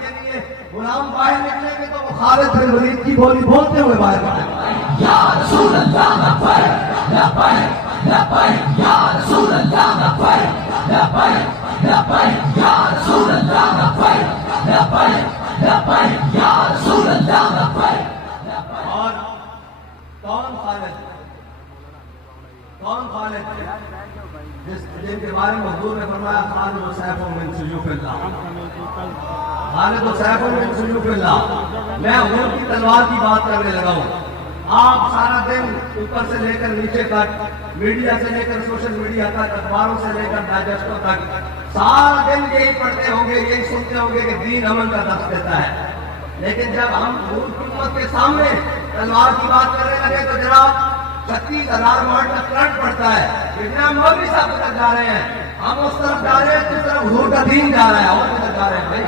کے لیے غلام باہر نکلیں گے تو وہ خالد بن ولید کی بولی بولتے ہوئے باہر نکلیں گے. یا رسول اللہ لبیک لبیک لبیک یا رسول اللہ لبیک لبیک لبیک یا رسول اللہ لبیک لبیک لبیک یا رسول اللہ لبیک. اور کون خالد جن کے بارے میں حضور نے فرمایا خالد و سیف من سیوف اللہ، خالد و سیف من سیوف اللہ. میں حضور کی تلوار کی بات کرنے لگا ہوں. آپ سارا دن اوپر سے لے کر نیچے تک، میڈیا سے لے کر سوشل میڈیا تک، اخباروں سے لے کر ڈائجسٹوں تک سارا دن یہی پڑھتے ہوں گے، یہی سنتے ہوں گے کہ دین امن کا درس دیتا ہے. لیکن جب ہم حضور کی امت کے سامنے تلوار کی بات کرنے لگے تو جناب 36,000 واٹ کا کرنٹ پڑتا ہے. اتنا مولوی صاحب تک جا رہے ہیں، ہم اس طرف جا رہے ہیں جس طرف حضور کا دین جا رہا ہے. اور کدھر جا رہے ہیں بھائی؟